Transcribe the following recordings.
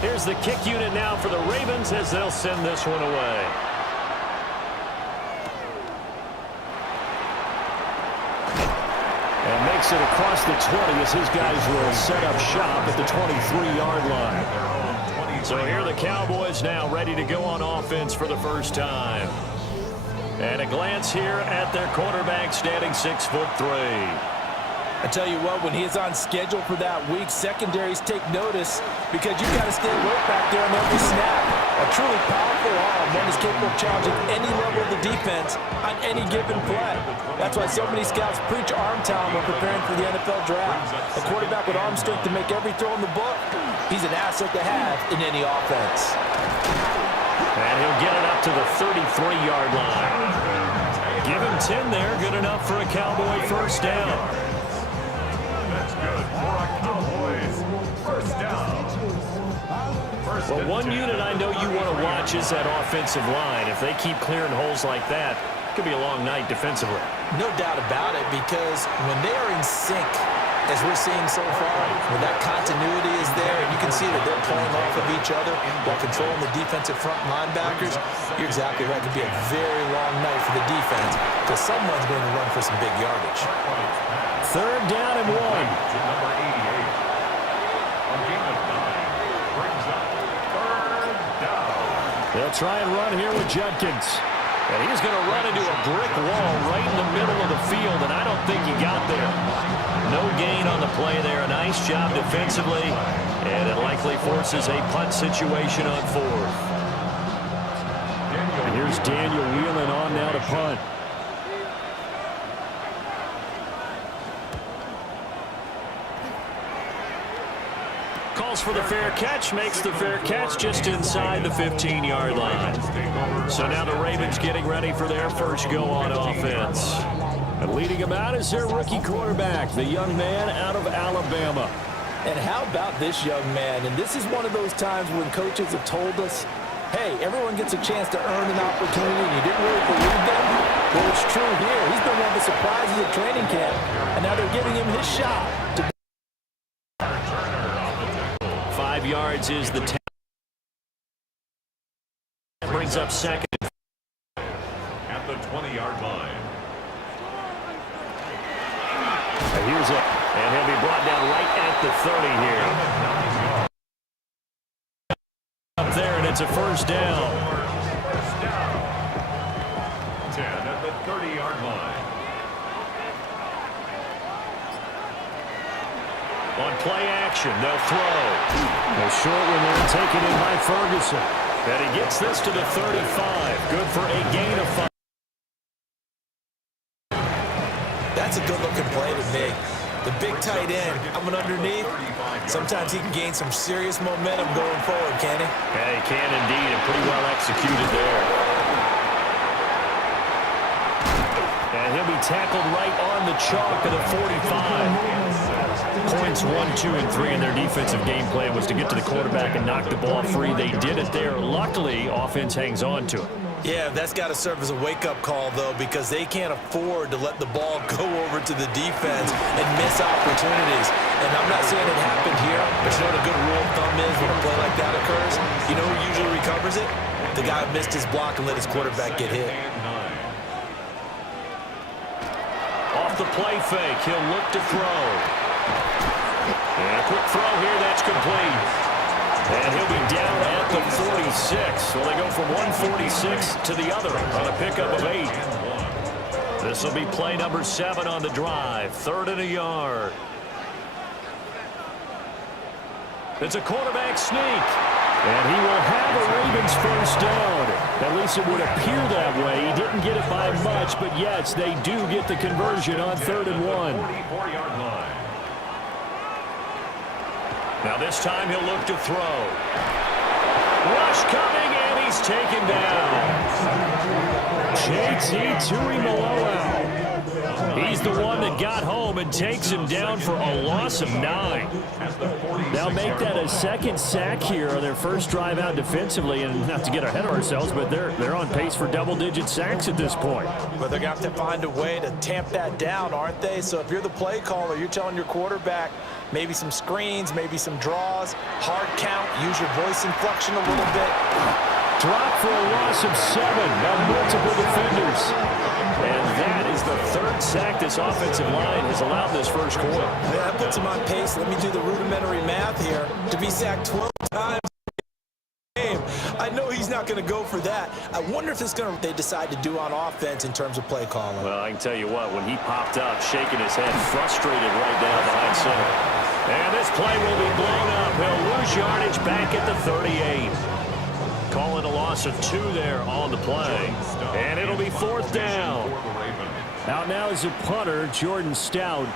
Here's the kick unit now for the Ravens as they'll send this one away. And makes it across the 20 as his guys will set up shop at the 23-yard line. So here are the Cowboys now ready to go on offense for the first time. And a glance here at their quarterback standing 6'3". I tell you what, when he is on schedule for that week, secondaries take notice because you've got to stay alert back there on every snap. A truly powerful arm, one is capable of challenging any level of the defense on any given play. That's why so many scouts preach arm talent when preparing for the NFL draft. A quarterback with arm strength to make every throw in the book, he's an asset to have in any offense. And he'll get it up to the 33-yard line. Give him 10 there, good enough for a Cowboy first down. Well, one unit I know you want to watch is that offensive line. If they keep clearing holes like that, it could be a long night defensively. No doubt about it, because when they are in sync, as we're seeing so far, when that continuity is there, and you can see that they're playing off of each other while controlling the defensive front linebackers, you're exactly right. It could be a very long night for the defense because someone's going to run for some big yardage. Third down and 1. They'll try and run here with Judkins. And he's going to run into a brick wall right in the middle of the field, and I don't think he got there. No gain on the play there. A nice job defensively, and it likely forces a punt situation on fourth. And here's Daniel wheeling on now to punt. Calls for the fair catch, makes the fair catch just inside the 15-yard line. So now the Ravens getting ready for their first go on offense. And leading him out is their rookie quarterback, the young man out of Alabama. And how about this young man? And this is one of those times when coaches have told us, hey, everyone gets a chance to earn an opportunity, and you didn't really believe them. Well, it's true here. He's been one of the surprises at training camp, and now they're giving him his shot to 5 yards is the 10. That brings up second. At the 20-yard line. And here's it. And he'll be brought down right at the 30 here. Up there, and it's a first down. 10 at the 30-yard line. On play action, they'll throw. A short one there, taken in by Ferguson. And he gets this to the 35. Good for a gain of 5. That's a good-looking play to me. The big tight end coming underneath. Sometimes he can gain some serious momentum going forward, can he? Yeah, he can indeed, and pretty well executed there. And he'll be tackled right on the chalk of the 45. Points 1, 2, and 3 in their defensive game plan was to get to the quarterback and knock the ball free. They did it there. Luckily, offense hangs on to it. Yeah, that's got to serve as a wake-up call, though, because they can't afford to let the ball go over to the defense and miss opportunities. And I'm not saying it happened here, but you know what a good rule of thumb is when a play like that occurs? You know who usually recovers it? The guy who missed his block and let his quarterback get hit. Off the play fake, he'll look to throw. And a quick throw here, that's complete. And he'll be down at the 46. So they go from 146 to the other on a pickup of 8. This will be play number 7 on the drive. 3rd and a yard. It's a quarterback sneak. And he will have a Ravens first down. At least it would appear that way. He didn't get it by much, but yes, they do get the conversion on 3rd and 1. 44-yard line. Now this time he'll look to throw. Rush coming, and he's taken down. JT Tuimoloau. He's the one that got home and takes him down for a loss of 9. Now make that a second sack here on their first drive out defensively, and not to get ahead of ourselves, but they're on pace for double-digit sacks at this point. But they're going to have to find a way to tamp that down, aren't they? So if you're the play caller, you're telling your quarterback maybe some screens, maybe some draws, hard count, use your voice inflection a little bit. Drop for a loss of 7 on multiple defenders. And that is the third sack this offensive line has allowed this first quarter. Yeah, that puts him on pace. Let me do the rudimentary math here. To be sacked 12 times in a game, I know he's not going to go for that. I wonder if it's going to they decide to do on offense in terms of play calling. Well, I can tell you what, when he popped up, shaking his head, frustrated right down behind center. And this play will be blown up. He'll lose yardage back at the 38. Calling a loss of 2 there on the play. And it'll be 4th down. Out now is a punter, Jordan Stout.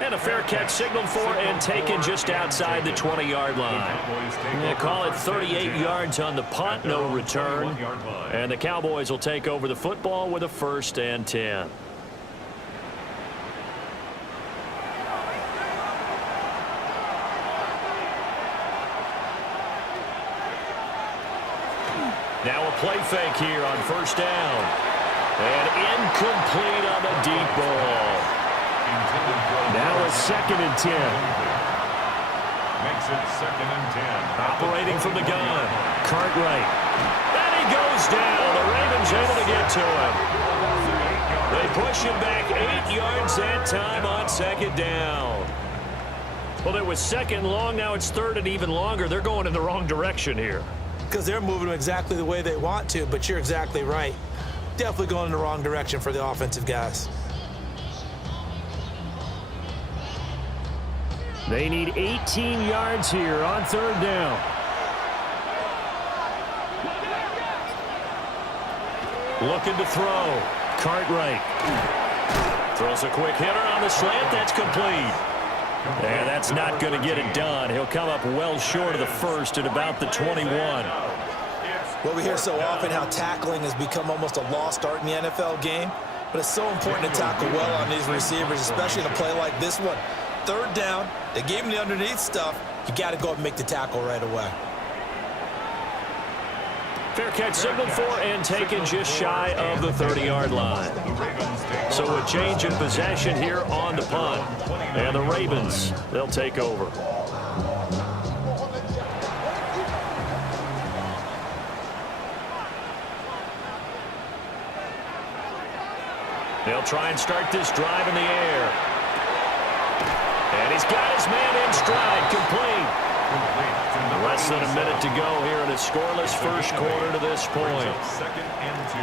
And a fair catch signaled for and taken just outside the 20-yard line. They call it 38 yards on the punt, no return. And the Cowboys will take over the football with a 1st and 10. Now a play fake here on 1st down. And incomplete on the deep ball. Now a 2nd and 10. Makes it 2nd and 10. Operating from the gun. Cartwright. And he goes down. The Ravens able to get to him. They push him back 8 yards that time on 2nd down. Well, it was 2nd long. Now it's 3rd and even longer. They're going in the wrong direction here. Because they're moving exactly the way they want to, but you're exactly right. Definitely going in the wrong direction for the offensive guys. They need 18 yards here on 3rd down. Looking to throw. Cartwright. Throws a quick hitter on the slant. That's complete. And that's not going to get it done. He'll come up well short of the 1st at about the 21. Well, we hear so often how tackling has become almost a lost art in the NFL game. But it's so important to tackle well on these receivers, especially in a play like this one. 3rd down, they gave him the underneath stuff. You got to go up and make the tackle right away. Fair catch signaled for and taken just shy of the 30-yard line. So a change in possession here on the punt. And the Ravens, they'll take over. They'll try and start this drive in the air. And he's got his man in stride, complete. Less than a minute to go here in a scoreless first quarter to this point. 2nd and 2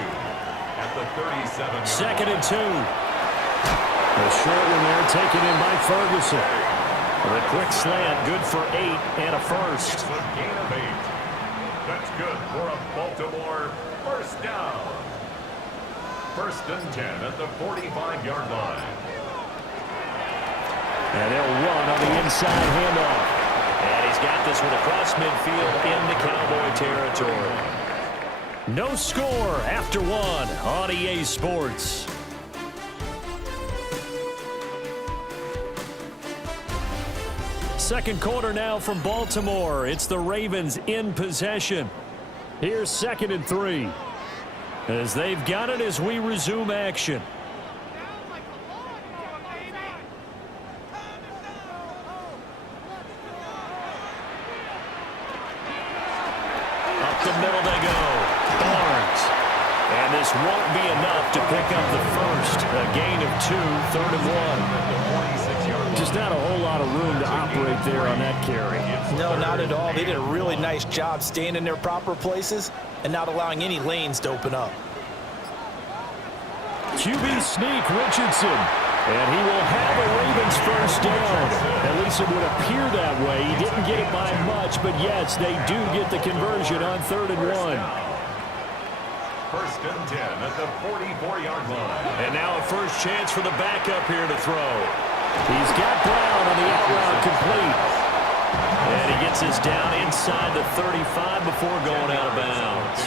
at the 37. 2nd and 2. The short one there taken in by Ferguson. The quick slant, good for 8 and a 1st. It's a gain of 8. That's good for a Baltimore 1st down. 1st and 10 at the 45-yard line. And they'll run on the inside handoff. And he's got this one across midfield into Cowboy territory. No score after 1 on EA Sports. Second quarter now from Baltimore. It's the Ravens in possession. Here's 2nd and 3. As they've got it as we resume action. The middle they go. Barnes. And this won't be enough to pick up the 1st. A gain of 2, 3rd and 1. Just not a whole lot of room to operate there on that carry. No, not at all. They did a really nice job staying in their proper places and not allowing any lanes to open up. QB sneak, Richardson. And he will have a Ravens 1st down. At least it would appear that way. He didn't get it by much, but yes, they do get the conversion on 3rd and 1. 1st and 10 at the 44-yard line. And now a first chance for the backup here to throw. He's got Brown on the out route complete. And he gets us down inside the 35 before going out of bounds.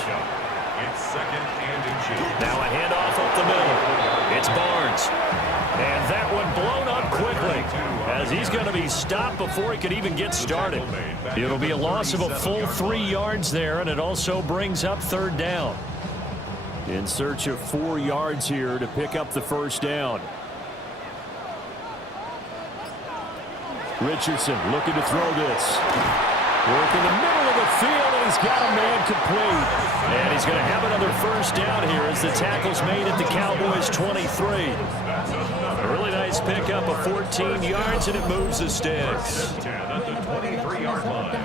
It's 2nd and inches. Now a handoff up the middle. It's Barnes. And that one blown up quickly as he's going to be stopped before he could even get started. It'll be a loss of a full 3 yards there, and it also brings up 3rd down. In search of 4 yards here to pick up the 1st down. Richardson looking to throw this. Work in the middle of the field, and he's got a man complete. And he's going to have another 1st down here as the tackle's made at the Cowboys' 23. A really nice pickup of 14 yards, and it moves the sticks. 10 at the 23-yard line.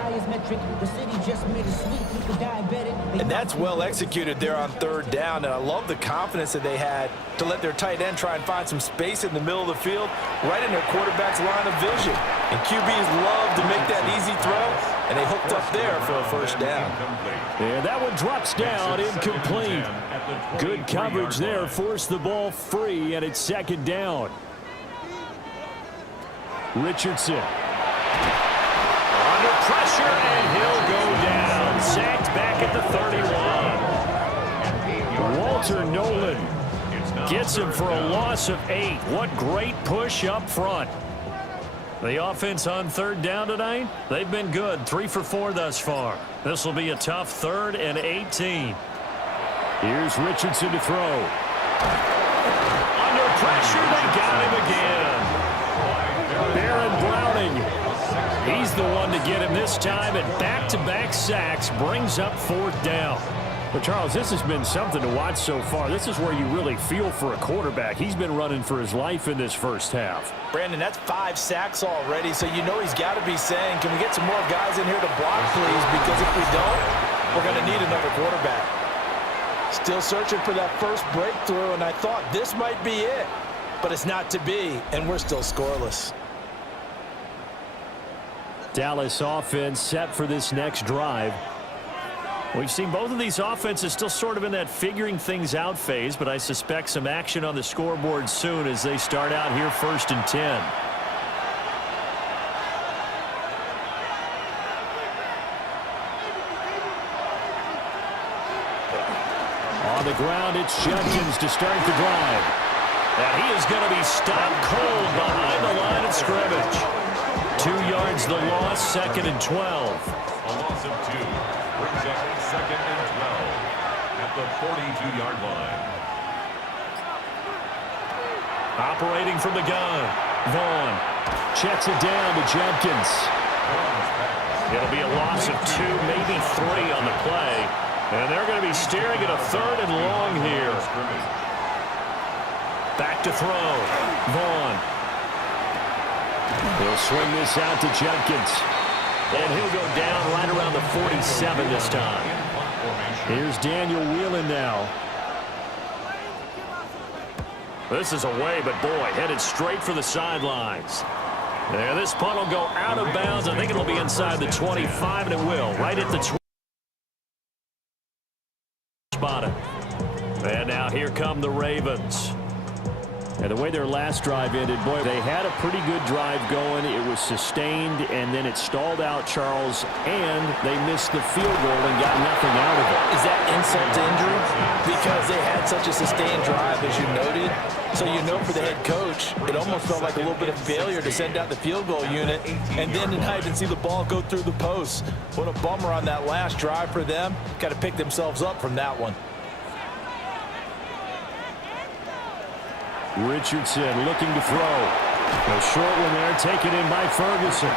And that's well executed there on 3rd down. And I love the confidence that they had to let their tight end try and find some space in the middle of the field, right in their quarterback's line of vision. And QBs love to make that easy throw. And they hooked up there for a 1st down. And that one drops down, incomplete. Good coverage there, forced the ball free, and it's 2nd down. Richardson. Under pressure, and he'll go down. Sacked back at the 31. Walter Nolan gets him for a loss of 8. What great push up front. The offense on 3rd down tonight, they've been good. 3 for 4 thus far. This will be a tough 3rd and 18. Here's Richardson to throw. Under pressure, they got him again. Baron Browning, he's the one to get him this time, and back-to-back sacks brings up 4th down. But, Charles, this has been something to watch so far. This is where you really feel for a quarterback. He's been running for his life in this 1st half. Brandon, that's 5 sacks already, so you know he's got to be saying, can we get some more guys in here to block, please? Because if we don't, we're going to need another quarterback. Still searching for that first breakthrough, and I thought this might be it. But it's not to be, and we're still scoreless. Dallas offense set for this next drive. We've seen both of these offenses still sort of in that figuring things out phase, but I suspect some action on the scoreboard soon as they start out here 1st and 10. On the ground, it's Jenkins to start the drive. And he is going to be stopped cold behind the line of scrimmage. 2 yards the loss, 2nd and 12. A loss of 2 brings up 2nd and 12 at the 42-yard line. Operating from the gun, Vaughn checks it down to Jenkins. It'll be a loss of 2, maybe 3 on the play. And they're going to be staring at a 3rd and long here. Back to throw, Vaughn. He'll swing this out to Jenkins. And he'll go down right around the 47 this time. Here's Daniel Whelan now. This is away, but boy, headed straight for the sidelines. There, this punt will go out of bounds. I think it'll be inside the 25, and it will. Right at the 20. Spotted. And now here come the Ravens. And the way their last drive ended, boy, they had a pretty good drive going. It was sustained, and then it stalled out, Charles, and they missed the field goal and got nothing out of it. Is that insult to injury? Because they had such a sustained drive, as you noted. So you know for the head coach, it almost felt like a little bit of failure to send out the field goal unit, and then not even see the ball go through the post. What a bummer on that last drive for them. Got to pick themselves up from that one. Richardson looking to throw. A short one there, taken in by Ferguson.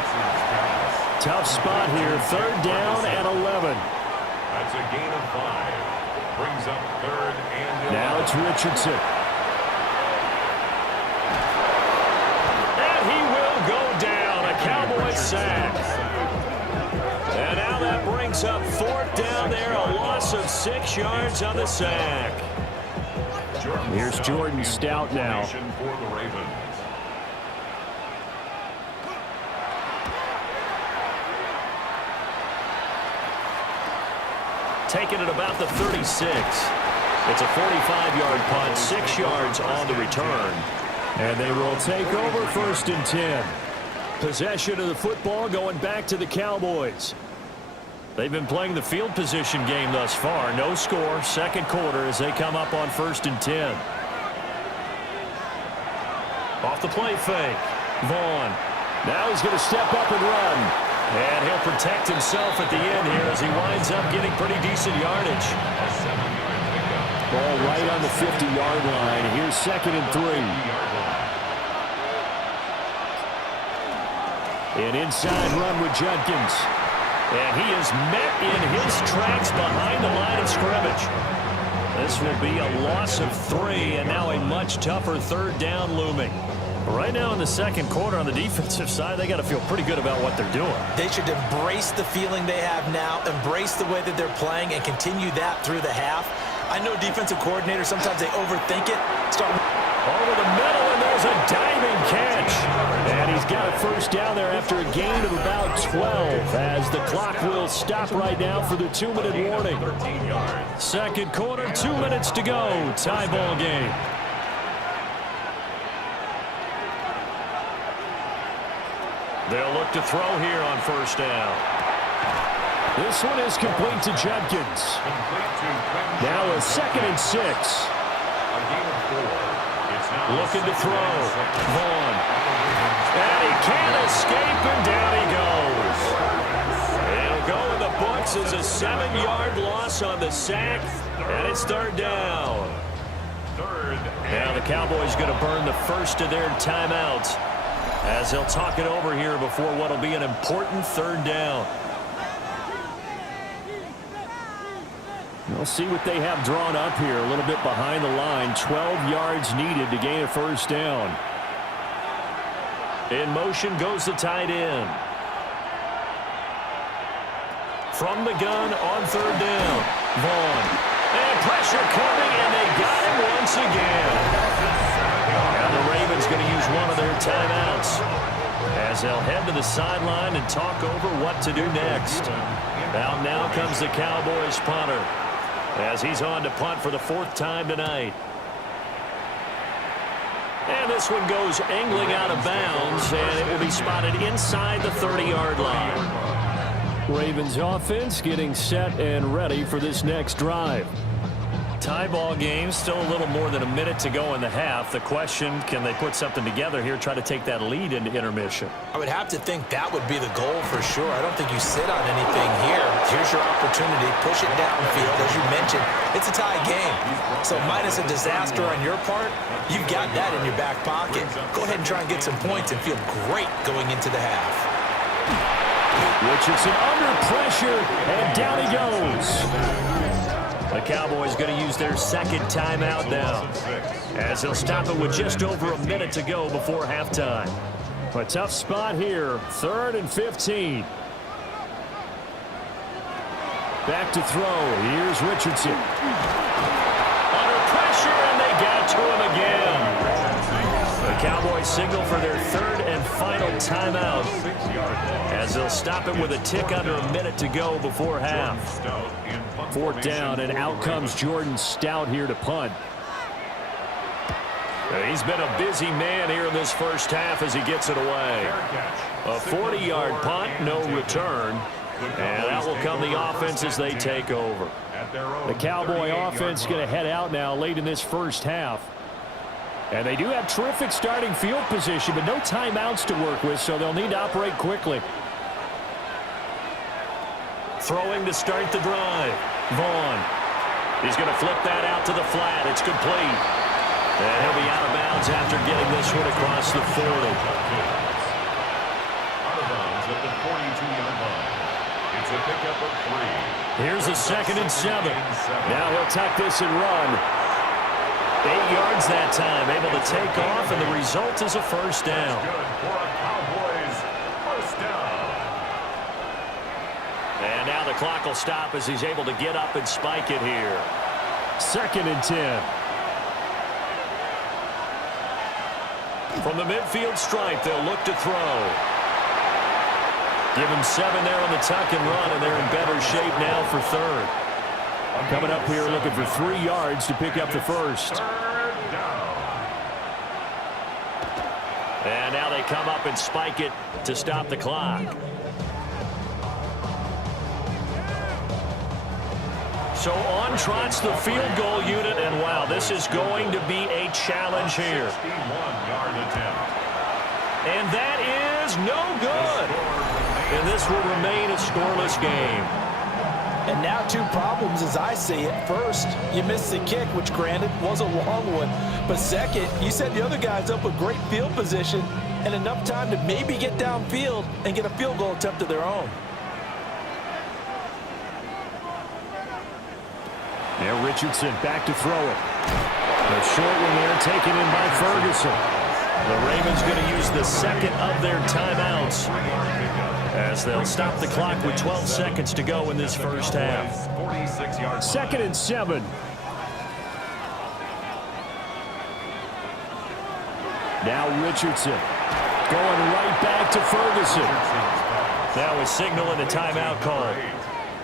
Tough spot here, 3rd down and 11. That's a gain of 5. Brings up 3rd and 11. Now it's Richardson. And he will go down, a Cowboy sack. And now that brings up 4th down there, a loss of 6 yards on the sack. Here's Jordan Stout now. For the Ravens. Taking it about the 36. It's a 45-yard punt, 6 yards on the return. And they will take over 1st and 10. Possession of the football going back to the Cowboys. They've been playing the field position game thus far. No score, second quarter as they come up on 1st and 10. Off the play fake. Vaughn. Now he's going to step up and run. And he'll protect himself at the end here as he winds up getting pretty decent yardage. Ball right on the 50-yard line. Here's 2nd and 3. An inside run with Judkins. And he is met in his tracks behind the line of scrimmage. This will be a loss of 3, and now a much tougher 3rd down looming. Right now in the second quarter on the defensive side, they got to feel pretty good about what they're doing. They should embrace the feeling they have now, embrace the way that they're playing, and continue that through the half. I know defensive coordinators, sometimes they overthink it. Over the middle, and there's a diving catch. And he's got a 1st down there after a gain of about 12 as the clock will stop right now for the 2-minute warning. Second quarter, 2 minutes to go. Tie ball game. They'll look to throw here on 1st down. This one is complete to Judkins. Now a 2nd and 6. Looking to throw. Vaughn. And he can't escape, and down he goes. It'll go in the books as a 7-yard loss on the sack, and it's 3rd down. Now the Cowboys going to burn the first of their timeouts as they'll talk it over here before what will be an important 3rd down. We'll see what they have drawn up here. A little bit behind the line. 12 yards needed to gain a 1st down. In motion goes the tight end. From the gun on 3rd down. Vaughn. And pressure coming, and they got him once again. Now the Ravens going to use one of their timeouts as they'll head to the sideline and talk over what to do next. Out now comes the Cowboys punter as he's on to punt for the 4th time tonight. And this one goes angling out of bounds, and it will be spotted inside the 30-yard line. Ravens offense getting set and ready for this next drive. Tie ball game, still a little more than a minute to go in the half. The question, can they put something together here, try to take that lead into intermission? I would have to think that would be the goal for sure. I don't think you sit on anything here. Here's your opportunity. Push it downfield. As you mentioned, it's a tie game. So minus a disaster on your part, you've got that in your back pocket. Go ahead and try and get some points and feel great going into the half. Richardson under pressure, and down he goes. The Cowboys going to use their 2nd timeout now as they'll stop it with just over a minute to go before halftime. A tough spot here, 3rd and 15. Back to throw. Here's Richardson. Under pressure, and they got to him again. The Cowboys signal for their 3rd and final timeout as they'll stop it with a tick under a minute to go before half. 4th down, and out comes Jordan Stout here to punt. He's been a busy man here in this first half as he gets it away. A 40-yard punt, no return. And that will come the offense as they take over. The Cowboy offense going to head out now late in this first half. And they do have terrific starting field position, but no timeouts to work with, so they'll need to operate quickly. Throwing to start the drive. Vaughn. He's going to flip that out to the flat. It's complete. And he'll be out of bounds after getting this one across the 40. Out of bounds at the 42-yard line. It's a pickup of 3. Here's a 2nd and 7. Now he'll tuck this and run. 8 yards that time, able to take off, and the result is a 1st down. Good for a Cowboys 1st down. And now the clock will stop as he's able to get up and spike it here. 2nd and 10. From the midfield stripe, they'll look to throw. Give him 7 there on the tuck and run, and they're in better shape now for 3rd. Coming up here looking for 3 yards to pick up the 1st. And now they come up and spike it to stop the clock. So on trots the field goal unit, and wow, this is going to be a challenge here. 61-yard attempt. And that is no good. And this will remain a scoreless game. And now two problems as I see it. First, you missed the kick, which granted was a long one. But second, you set the other guys up with great field position and enough time to maybe get downfield and get a field goal attempt of their own. Now Richardson back to throw it. The short one there taken in by Ferguson. The Ravens going to use the second of their timeouts as they'll stop the clock with 12 seconds to go in this first half. 46-yard. 2nd and 7. Now Richardson going right back to Ferguson. Now a signal and a timeout call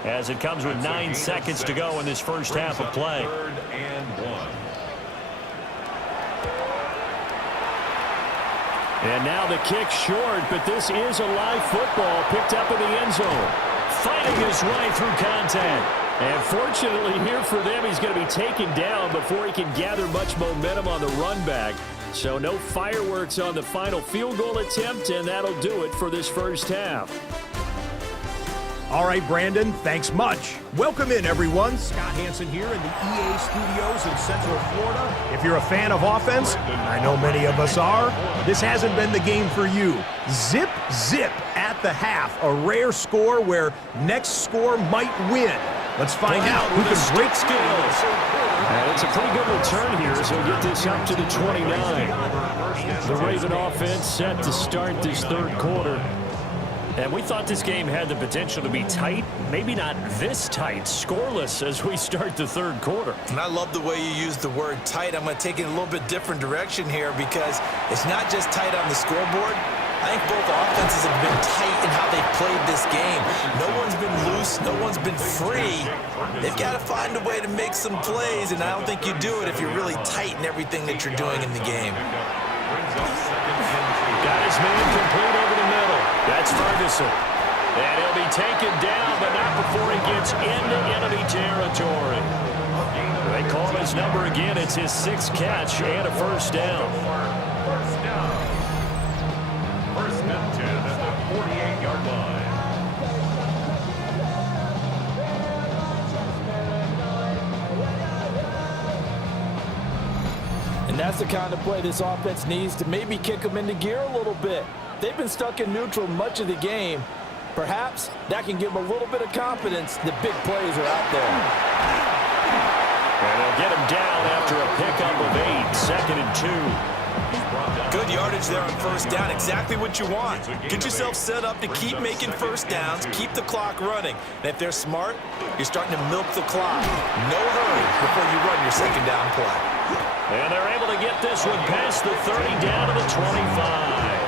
as it comes with 9 seconds to go in this first half of play. 3rd and 1. And now the kick short, but this is a live football picked up in the end zone. Fighting his way through contact. And fortunately here for them, he's going to be taken down before he can gather much momentum on the run back. So no fireworks on the final field goal attempt, and that'll do it for this first half. All right, Brandon, thanks much. Welcome in, everyone. Scott Hansen here in the EA Studios in Central Florida. If you're a fan of offense, I know many of us are, this hasn't been the game for you. Zip, zip at the half, a rare score where next score might win. Let's find out who can break skills. And it's a pretty good return here as he'll get this up to the 29. The Raven offense set to start this third quarter. And we thought this game had the potential to be tight, maybe not this tight, scoreless as we start the third quarter. And I love the way you use the word tight. I'm going to take it in a little bit different direction here because it's not just tight on the scoreboard. I think both offenses have been tight in how they've played this game. No one's been loose. No one's been free. They've got to find a way to make some plays, and I don't think you do it if you're really tight in everything that you're doing in the game. Got his man complete over the middle. That's Ferguson. And he'll be taken down, but not before he gets into enemy territory. They call his number again. It's his 6th catch and a first down. First down. 1st and 10 at the 48-yard line. And that's the kind of play this offense needs to maybe kick them into gear a little bit. They've been stuck in neutral much of the game. Perhaps that can give them a little bit of confidence that big plays are out there. And they'll get him down after a pickup of 8, 2nd and 2. Good yardage there on first down. Exactly what you want. Get yourself set up to keep making first downs, keep the clock running. And if they're smart, you're starting to milk the clock. No hurry before you run your second down play. And they're able to get this one past the 30 down to the 25.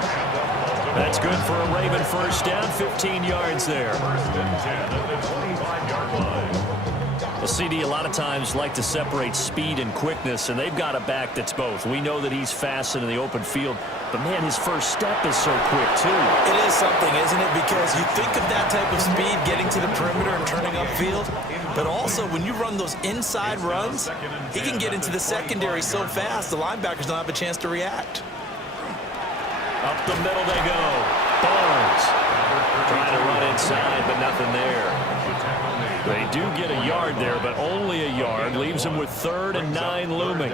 That's good for a Raven first down, 15 yards there. 1st and 10 at the 25-yard line. The CD a lot of times like to separate speed and quickness, and they've got a back that's both. We know that he's fast in the open field, but man, his first step is so quick too. It is something, isn't it? Because you think of that type of speed getting to the perimeter and turning upfield, but also when you run those inside runs, he can get into the secondary so fast the linebackers don't have a chance to react. Up the middle they go. Barnes trying to run inside, but nothing there. They do get a yard there, but only a yard. Leaves them with 3rd and 9 looming.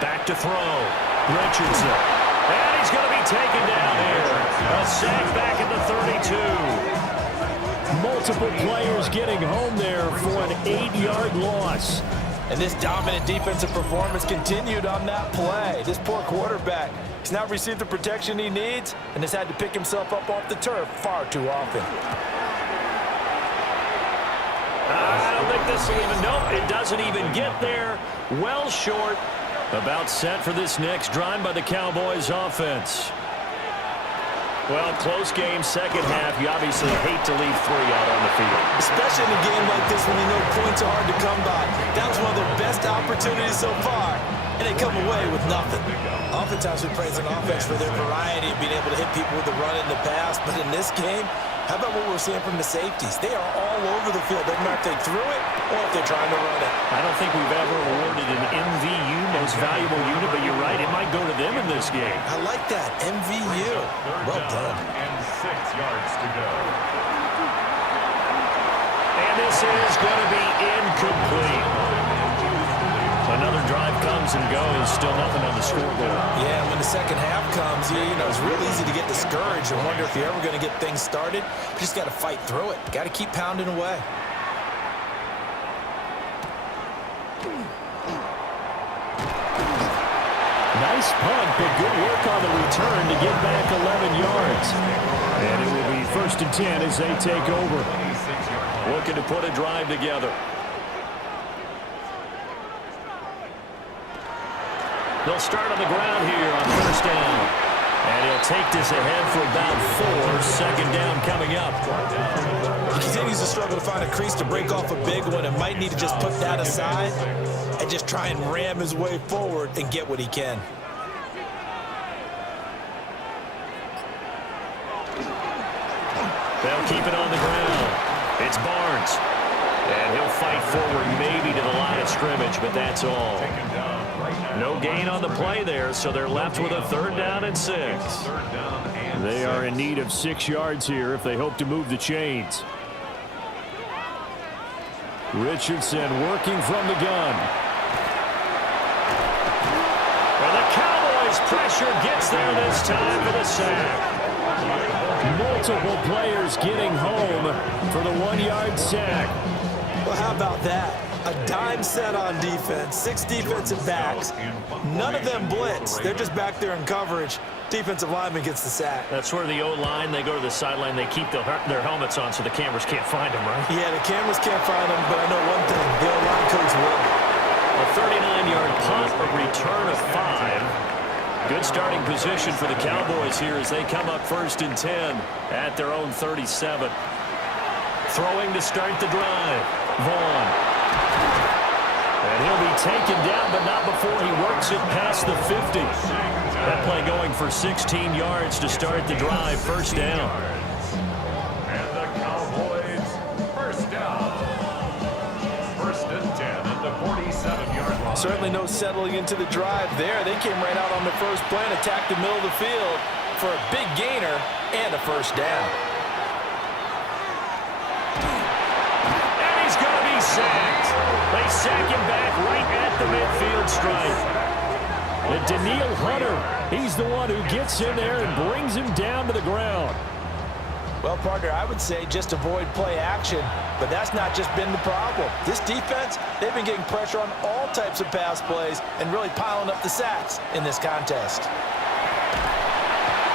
Back to throw. Richardson. And he's going to be taken down here. A sack back at the 32. Multiple players getting home there for an 8-yard loss. And this dominant defensive performance continued on that play. This poor quarterback, he's not received the protection he needs and has had to pick himself up off the turf far too often. I don't think this will even, nope, it doesn't even get there. Well short. About set for this next drive by the Cowboys offense. Well, close game, second half. You obviously hate to leave 3 out on the field. Especially in a game like this when you know points are hard to come by. That was one of their best opportunities so far, and they come away with nothing. Oftentimes we praise an offense for their variety of being able to hit people with the run in the pass, but in this game, how about what we're seeing from the safeties? They are all over the field. Doesn't matter if they threw it or if they're trying to run it. I don't think we've ever awarded an MVU, most valuable unit, but you're right, it might go to them in this game. I like that, MVU. Well done. And 6 yards to go. And this is going to be incomplete. Another drive comes and goes, still nothing on the scoreboard. Yeah, when the second half comes, you know, it's real easy to get discouraged and wonder if you're ever going to get things started. You just got to fight through it. Got to keep pounding away. Nice punt, but good work on the return to get back 11 yards. And it will be 1st and 10 as they take over. Looking to put a drive together. They'll start on the ground here on 1st down. And he'll take this ahead for about 4. Second down coming up. He continues to struggle to find a crease to break off a big one and might need to just put that aside and just try and ram his way forward and get what he can. They'll keep it on the ground. It's Barnes. And he'll fight forward maybe to the line of scrimmage, but that's all. No gain on the play there, so they're left with a 3rd down and 6. They are in need of 6 yards here if they hope to move the chains. Richardson working from the gun. And the Cowboys pressure gets there this time for the sack. Multiple players getting home for the 1-yard sack. Well, how about that? A dime set on defense, 6 defensive backs. None of them blitz. They're just back there in coverage. Defensive lineman gets the sack. That's where the O-line, they go to the sideline, they keep their helmets on so the cameras can't find them, right? Yeah, the cameras can't find them, but I know one thing. The O-line coach will. A 39-yard punt, a return of 5. Good starting position for the Cowboys here as they come up 1st and 10 at their own 37. Throwing to start the drive. Vaughn. And he'll be taken down, but not before he works it past the 50. That play going for 16 yards to start the drive. 1st down. And the Cowboys, 1st down. 1st and 10 at the 47-yard line. Certainly no settling into the drive there. They came right out on the first play and attacked the middle of the field for a big gainer and a 1st down. And he's going to be sacked. They sack him back right at the midfield stripe. And Daniil Hunter, he's the one who gets in there and brings him down to the ground. Well, partner, I would say just avoid play action, but that's not just been the problem. This defense, they've been getting pressure on all types of pass plays and really piling up the sacks in this contest.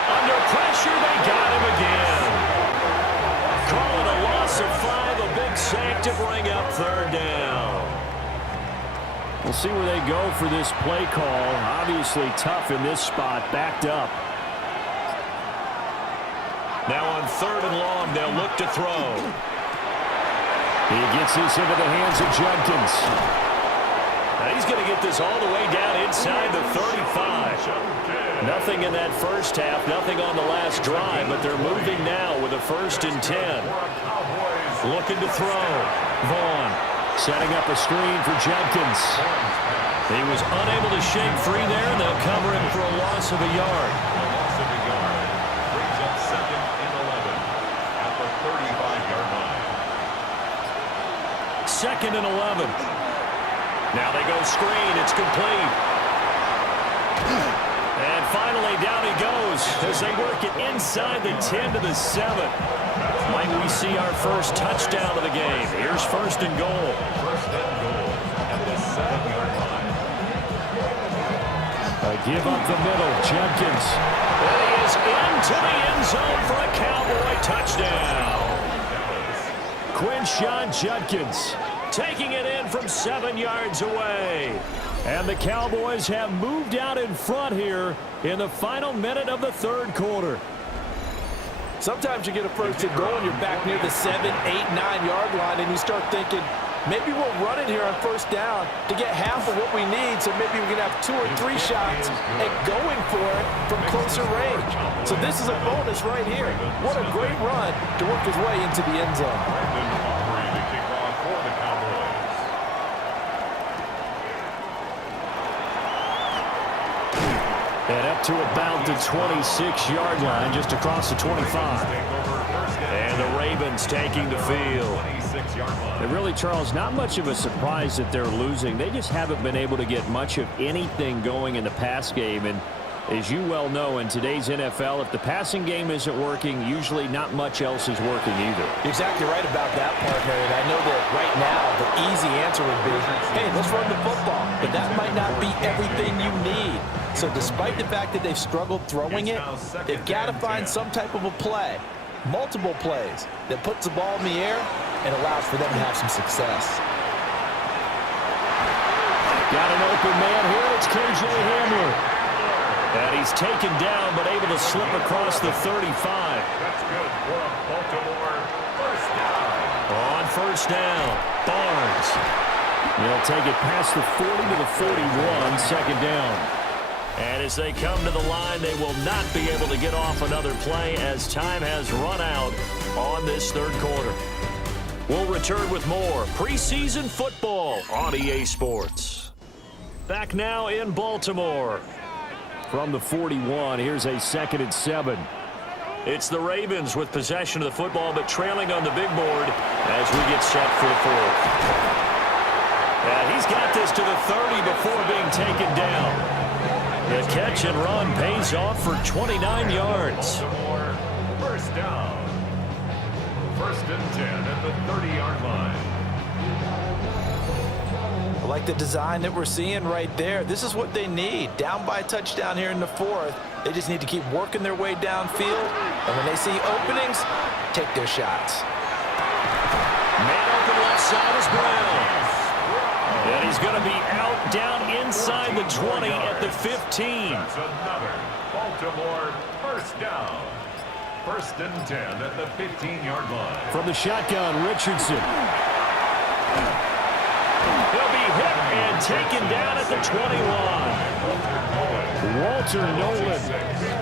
Under pressure, they got him again. Call it a loss of 5, a big sack to bring up 3rd down. We'll see where they go for this play call. Obviously tough in this spot, backed up. Now on 3rd and long, they'll look to throw. He gets this into the hands of Judkins. Now he's going to get this all the way down inside the 35. Nothing in that first half, nothing on the last drive, but they're moving now with a 1st and 10. Looking to throw. Vaughn setting up a screen for Judkins. He was unable to shake free there, and they'll cover him for a loss of a yard. Brings up 2nd and 11 at the 35-yard line. 2nd and 11. Now they go screen. It's complete. And finally, down he goes as they work it inside the 10 to the 7. Might we see our first touchdown of the game? Here's 1st and goal. 1st and goal at the 7-yard line. A give up the middle. Judkins. And he is into the end zone for a Cowboy touchdown. Quinshon Judkins taking it in from 7 yards away. And the Cowboys have moved out in front here in the final minute of the 3rd quarter. Sometimes you get a first and goal and you're back near the 7, 8, 9-yard line, and you start thinking, maybe we'll run it here on first down to get half of what we need, so maybe we can have 2 or 3 shots at going for it from closer range. So this is a bonus right here. What a great run to work his way into the end zone. And up to about the 26-yard line, just across the 25. And the Ravens taking the field. And really, Charles, not much of a surprise that they're losing. They just haven't been able to get much of anything going in the pass game. And as you well know, in today's NFL, if the passing game isn't working, usually not much else is working either. Exactly right about that part, Harry. And I know that right now the easy answer would be, hey, let's run the football. But that might not be everything you need. So despite the fact that they've struggled throwing it, they've got to find some type of a play, multiple plays, that puts the ball in the air and allows for them to have some success. Got an open man here. It's KJ Hamler. And he's taken down, but able to slip across the 35. That's good for a Baltimore first down. On first down, Barnes. They'll take it past the 40 to the 41, second down. And as they come to the line, they will not be able to get off another play as time has run out on this third quarter. We'll return with more preseason football on EA Sports. Back now in Baltimore. From the 41, here's a 2nd and 7. It's the Ravens with possession of the football, but trailing on the big board as we get set for the 4th. And he's got this to the 30 before being taken down. The catch and run pays off for 29 yards. Baltimore first down. 1st and 10 at the 30-yard line. I like the design that we're seeing right there. This is what they need. Down by a touchdown here in the 4th. They just need to keep working their way downfield. And when they see openings, take their shots. Man open left side is Brown. And he's going to be out down inside the 20 at the 15. That's another Baltimore first down. 1st and 10 at the 15-yard line. From the shotgun, Richardson. He'll be hit and taken down at the 21. Walter Nolan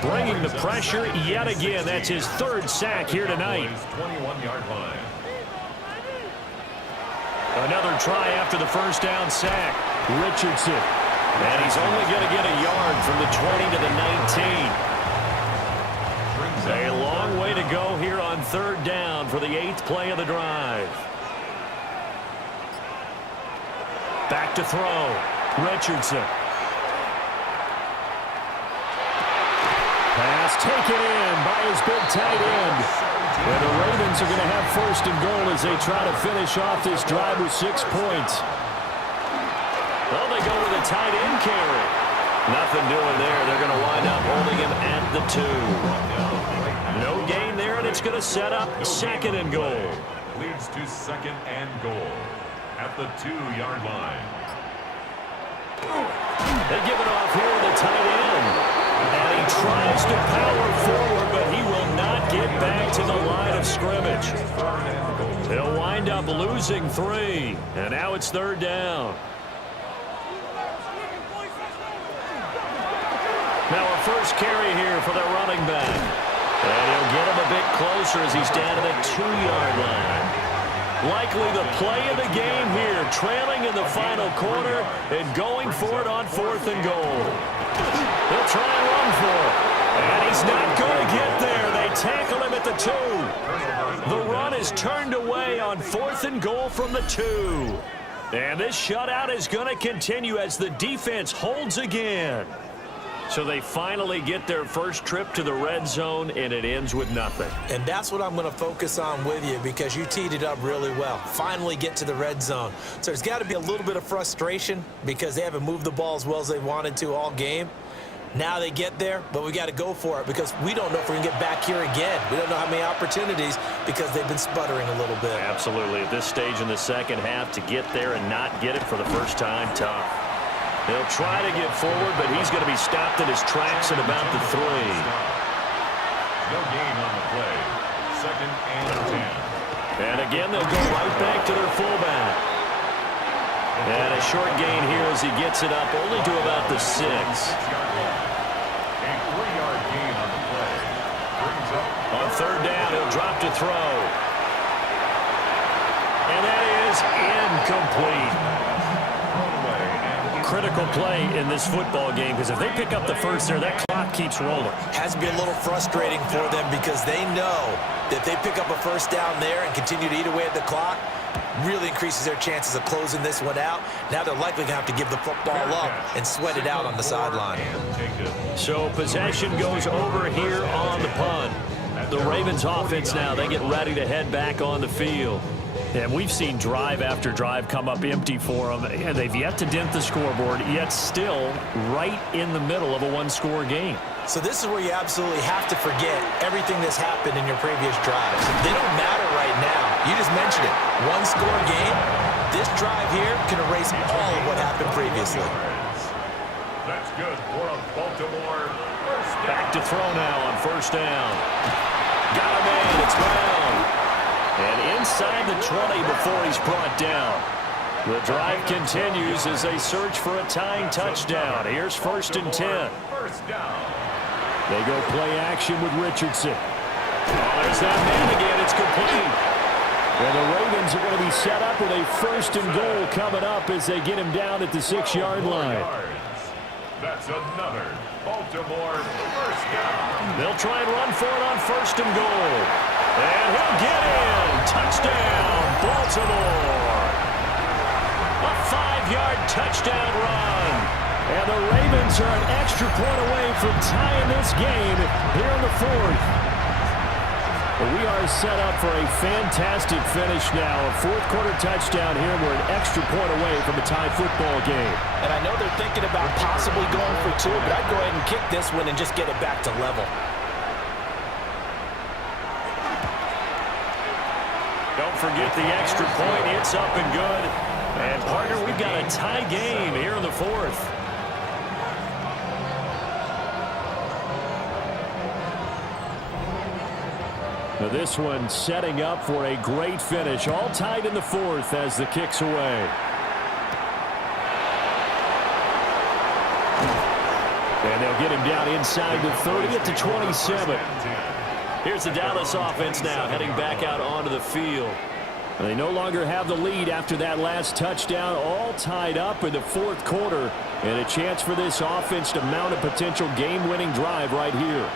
bringing the pressure yet again. That's his 3rd sack here tonight. 21-yard line. Another try after the first down sack. Richardson. And he's only going to get a yard from the 20 to the 19. A long way to go here on 3rd down for the 8th play of the drive. Back to throw. Richardson. Pass taken in by his big tight end. And the Ravens are going to have 1st and goal as they try to finish off this drive with 6 points. Well, they go with a tight end carry. Nothing doing there. They're going to wind up holding him at the 2. No gain there, and it's going to set up 2nd and goal. Leads to 2nd and goal at the 2-yard line. They give it off here to the tight end. And he tries to power forward, but he will not get back to the line of scrimmage. He'll wind up losing 3. And now it's 3rd down. Now a first carry here for the running back. And he'll get him a bit closer as he's down to the 2-yard line. Likely the play of the game here, trailing in the final quarter and going for it on 4th and goal. He'll try and run for it. And he's not going to get there. They tackle him at the 2. The run is turned away on 4th and goal from the 2. And this shutout is going to continue as the defense holds again. So they finally get their first trip to the red zone, and it ends with nothing. And that's what I'm going to focus on with you because you teed it up really well. Finally get to the red zone. So there's got to be a little bit of frustration because they haven't moved the ball as well as they wanted to all game. Now they get there, but we got to go for it because we don't know if we're going to get back here again. We don't know how many opportunities because they've been sputtering a little bit. Absolutely. At this stage in the second half, to get there and not get it for the first time, tough. He'll try to get forward, but he's going to be stopped in his tracks at about the 3. No gain on the play. 2nd and 10. And again, they'll go right back to their fullback. And a short gain here as he gets it up only to about the 6. A 3-yard gain on the play. Brings up on 3rd down, he'll drop to throw. And that is incomplete. Critical play in this football game, because if they pick up the first there, that clock keeps rolling. Has to be a little frustrating for them because they know that if they pick up a first down there and continue to eat away at the clock, really increases their chances of closing this one out. Now they're likely going to have to give the football up and sweat it out on the sideline. So possession goes over here on the punt. The Ravens offense now, they get ready to head back on the field. And we've seen drive after drive come up empty for them, and they've yet to dent the scoreboard, yet still right in the middle of a one-score game. So this is where you absolutely have to forget everything that's happened in your previous drives. They don't matter right now. You just mentioned it. One-score game. This drive here can erase all of what happened previously. That's good for a Baltimore first down. Back to throw now on 1st down. Got him in. It's Brown. And inside the 20 before he's brought down. The drive continues as they search for a tying touchdown. Here's 1st and 10. First down. They go play action with Richardson. Oh, there's that man again. It's complete. And the Ravens are going to be set up with a 1st and goal coming up as they get him down at the 6-yard line. That's another Baltimore first down. They'll try and run for it on 1st and goal. And he'll get in. Touchdown, Baltimore. A 5-yard touchdown run. And the Ravens are an extra point away from tying this game here in the 4th. We are set up for a fantastic finish now. A 4th-quarter touchdown here. We're an extra point away from a tie football game. And I know they're thinking about possibly going for 2, but I'd go ahead and kick this one and just get it back to level. Don't forget the extra point. It's up and good. And, partner, we've got a tie game here in the 4th. Now this one setting up for a great finish. All tied in the 4th as the kick's away. And they'll get him down inside the 30 at the 27. Here's the Dallas offense now heading back out onto the field. They no longer have the lead after that last touchdown. All tied up in the 4th quarter. And a chance for this offense to mount a potential game-winning drive right here.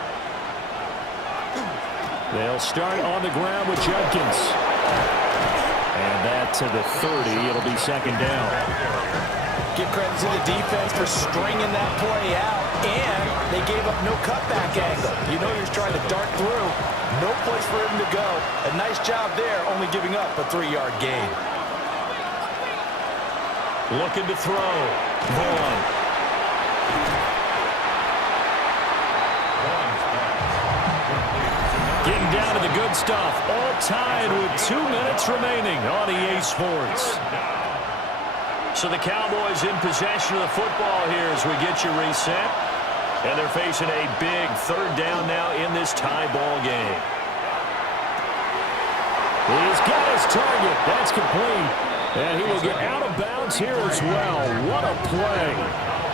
They'll start on the ground with Judkins. And that to the 30. It'll be 2nd down. Give credit to the defense for stringing that play out, and they gave up no cutback angle. You know you're trying to dart through. No place for him to go. A nice job there, only giving up a 3-yard gain. Looking to throw. Vaughn. Getting down to the good stuff. All tied with 2 minutes remaining on EA Sports. So the Cowboys in possession of the football here as we get you reset. And they're facing a big 3rd down now in this tie ball game. He's got his target. That's complete. And he will get out of bounds here as well. What a play.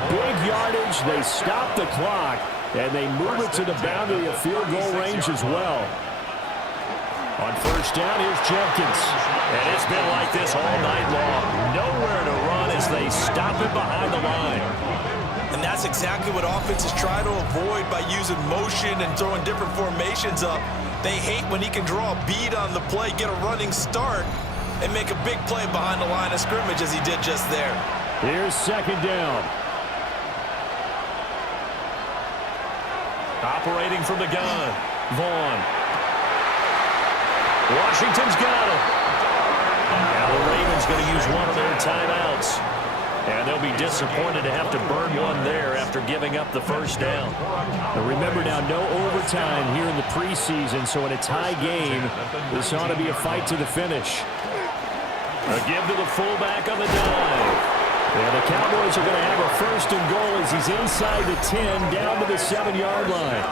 Big yardage. They stop the clock. And they move it to the boundary of field goal range as well. On 1st down, here's Jenkins. And it's been like this all night long. Nowhere to run as they stop it behind the line. And that's exactly what offenses try to avoid by using motion and throwing different formations up. They hate when he can draw a bead on the play, get a running start, and make a big play behind the line of scrimmage as he did just there. Here's 2nd down. Operating from the gun, Vaughn. Washington's got it. Now the Ravens going to use one of their timeouts. And they'll be disappointed to have to burn one there after giving up the 1st down. But remember now, no overtime here in the preseason, so in a tie game, this ought to be a fight to the finish. A give to the fullback on the dive. And the Cowboys are going to have a 1st and goal as he's inside the 10, down to the 7-yard line.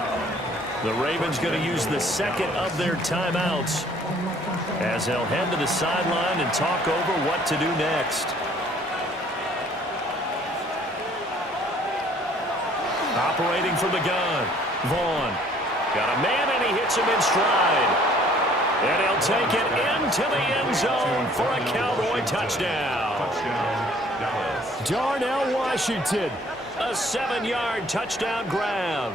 The Ravens going to use the second of their timeouts as they'll head to the sideline and talk over what to do next. Operating from the gun, Vaughn. Got a man, and he hits him in stride. And he'll take it into the end zone for a Cowboy touchdown. Darnell Washington, a 7-yard touchdown grab.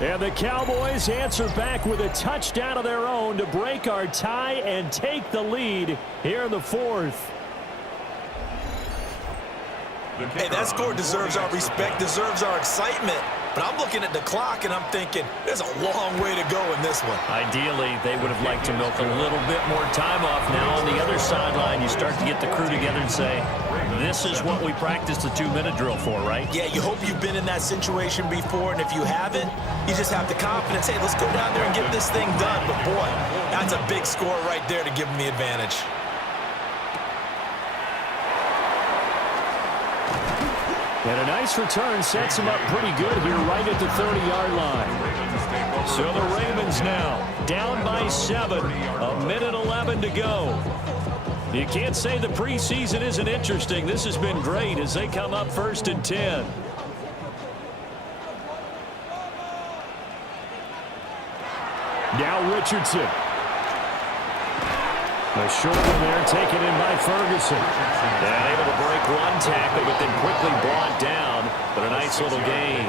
And the Cowboys answer back with a touchdown of their own to break our tie and take the lead here in the fourth. Hey, that score deserves our respect, deserves our excitement. But I'm looking at the clock, and I'm thinking there's a long way to go in this one. Ideally, they would have liked to milk a little bit more time off. Now on the other sideline, you start to get the crew together and say, this is what we practiced the 2-minute drill for, right? Yeah, you hope you've been in that situation before, and if you haven't, you just have the confidence, hey, let's go down there and get this thing done. But, boy, that's a big score right there to give them the advantage. And a nice return sets him up pretty good here right at the 30-yard line. So the Ravens now down by 7, 1:11 to go. You can't say the preseason isn't interesting. This has been great as they come up 1st and 10. Now Richardson. A short one there taken in by Ferguson. And able to break one tackle, but then quickly brought down. But a nice little gain.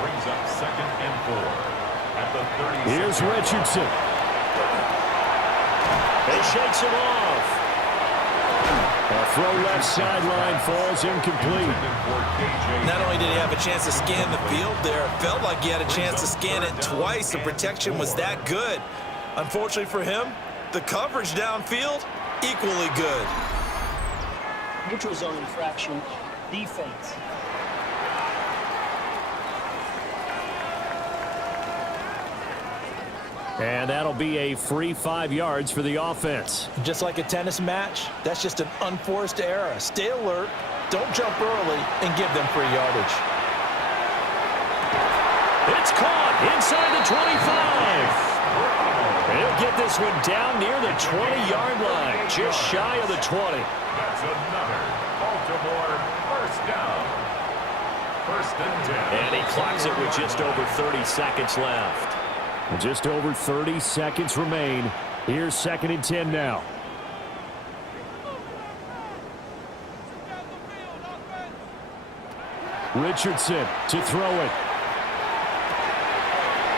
Brings up 2nd and 4 at the 30. Here's Richardson. He shakes him off. A throw left sideline falls incomplete. Not only did he have a chance to scan the field there, it felt like he had a chance to scan it twice. The protection was that good. Unfortunately for him, the coverage downfield, equally good. Neutral zone infraction, defense. And that'll be a free 5 yards for the offense. Just like a tennis match, that's just an unforced error. Stay alert, don't jump early, and give them free yardage. It's caught inside the 25. He'll get this one down near the 20-yard line, just shy of the 20. That's another Baltimore first down. 1st and 10. And he clocks it with just over 30 seconds left. Just over 30 seconds remain. Here's 2nd and 10 now. Richardson to throw it.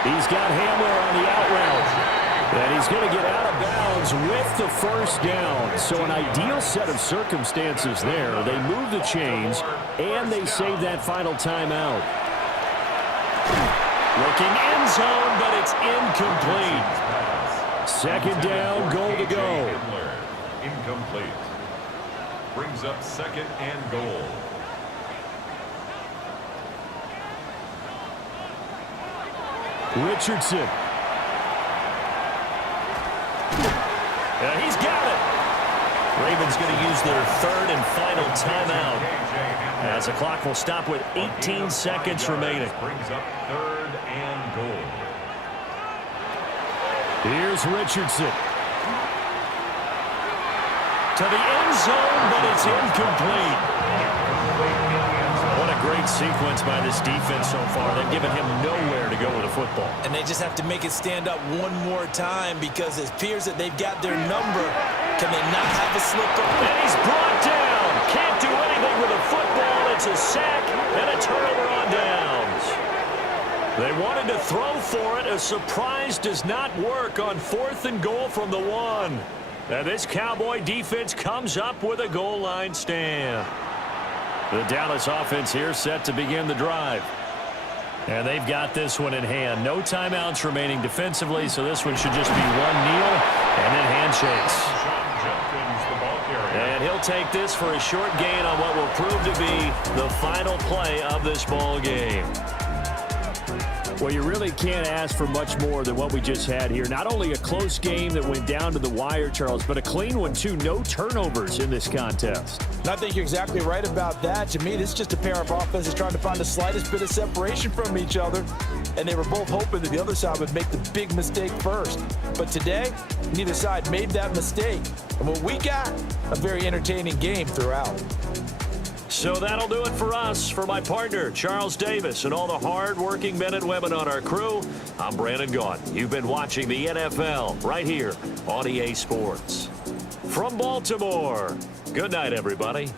He's got Hamler on the out route. And he's going to get out of bounds with the first down. So an ideal set of circumstances there. They move the chains, and they save that final timeout. Looking end zone, but it's incomplete. 2nd down, goal to go. Incomplete. Brings up 2nd and goal. Richardson. And he's got it. Ravens going to use their 3rd and final timeout as the clock will stop with 18 seconds remaining. Brings up 3rd and goal. Here's Richardson. To the end zone, but it's incomplete. What a great sequence by this defense so far. They've given him nowhere to go with the football. And they just have to make it stand up one more time because it appears that they've got their number. Can they not have a slip-up? And he's brought down. Can't do anything with the football. It's a sack and a turnover on downs. They wanted to throw for it. A surprise does not work on 4th and goal from the 1. Now this Cowboy defense comes up with a goal line stand. The Dallas offense here set to begin the drive. And they've got this one in hand. No timeouts remaining defensively, so this one should just be one kneel and then handshakes. And he'll take this for a short gain on what will prove to be the final play of this ball game. Well, you really can't ask for much more than what we just had here. Not only a close game that went down to the wire, Charles, but a clean one, too. No turnovers in this contest. And I think you're exactly right about that. To me, this is just a pair of offenses trying to find the slightest bit of separation from each other. And they were both hoping that the other side would make the big mistake first. But today, neither side made that mistake. And what we got, a very entertaining game throughout. So that'll do it for us. For my partner, Charles Davis, and all the hard-working men and women on our crew, I'm Brandon Gaudin. You've been watching the NFL right here on EA Sports. From Baltimore, good night, everybody.